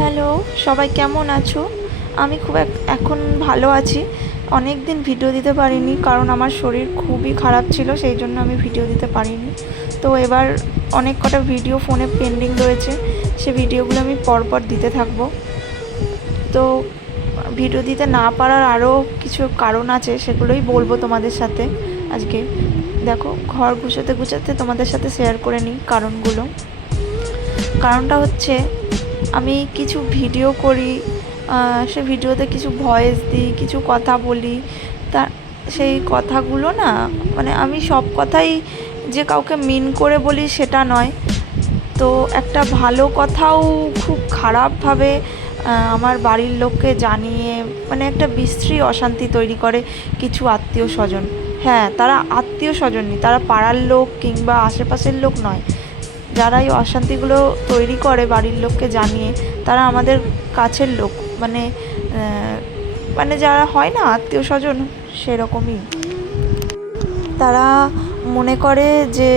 Hello, সবাই কেমন আছো? আমি খুব এখন ভালো আছি। অনেক দিন ভিডিও দিতে পারিনি কারণ আমার শরীর খুবই খারাপ ছিল, সেই জন্য আমি ভিডিও দিতে পারিনি। তো এবার অনেক কটা ভিডিও ফোনে পেন্ডিং রয়েছে, সে ভিডিওগুলো আমি পরপর দিতে থাকবো। তো ভিডিও দিতে না পারার আরও কিছু কারণ আছে, সেগুলোই বলবো তোমাদের সাথে আজকে। দেখো, ঘর গুছাতে গুছাতে তোমাদের সাথে শেয়ার করে নিই কারণগুলো। কারণটা হচ্ছে, আমি কিছু ভিডিও করি, সে ভিডিওতে কিছু ভয়েস দিই, কিছু কথা বলি। তা সেই কথাগুলো না, মানে আমি সব কথাই যে কাউকে মিন করে বলি সেটা নয়। তো একটা ভালো কথাও খুব খারাপভাবে আমার বাড়ির লোককে জানিয়ে, মানে একটা বিশ্রী অশান্তি তৈরি করে কিছু আত্মীয় স্বজন। হ্যাঁ, তারা আত্মীয় স্বজনই, তারা পাড়ার লোক কিংবা আশেপাশের লোক নয়। যারা এই অশান্তিগুলো তৈরি করে বাড়ির লোককে জানিয়ে, তারা আমাদের কাছের লোক, মানে মানে যারা হয় না আত্মীয় স্বজন, সেরকমই। তারা মনে করে যে,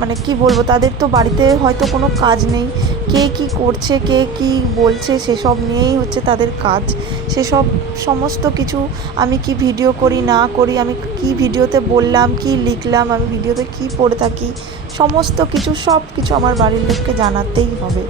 মানে কি বলবো, তাদের তো বাড়িতে হয়তো কোনো কাজ নেই, কে কি করছে, কে কি বলছে, সেসব নিয়েই হচ্ছে তাদের কাজ। সেসব সমস্ত কিছু, আমি কি ভিডিও করি না করি, আমি কি ভিডিওতে বললাম, কি লিখলাম, আমি ভিডিওতে কি পড়ে থাকি, সমস্ত কিছু, সব কিছু আমার বাড়ির লোককে জানাতেই হবে।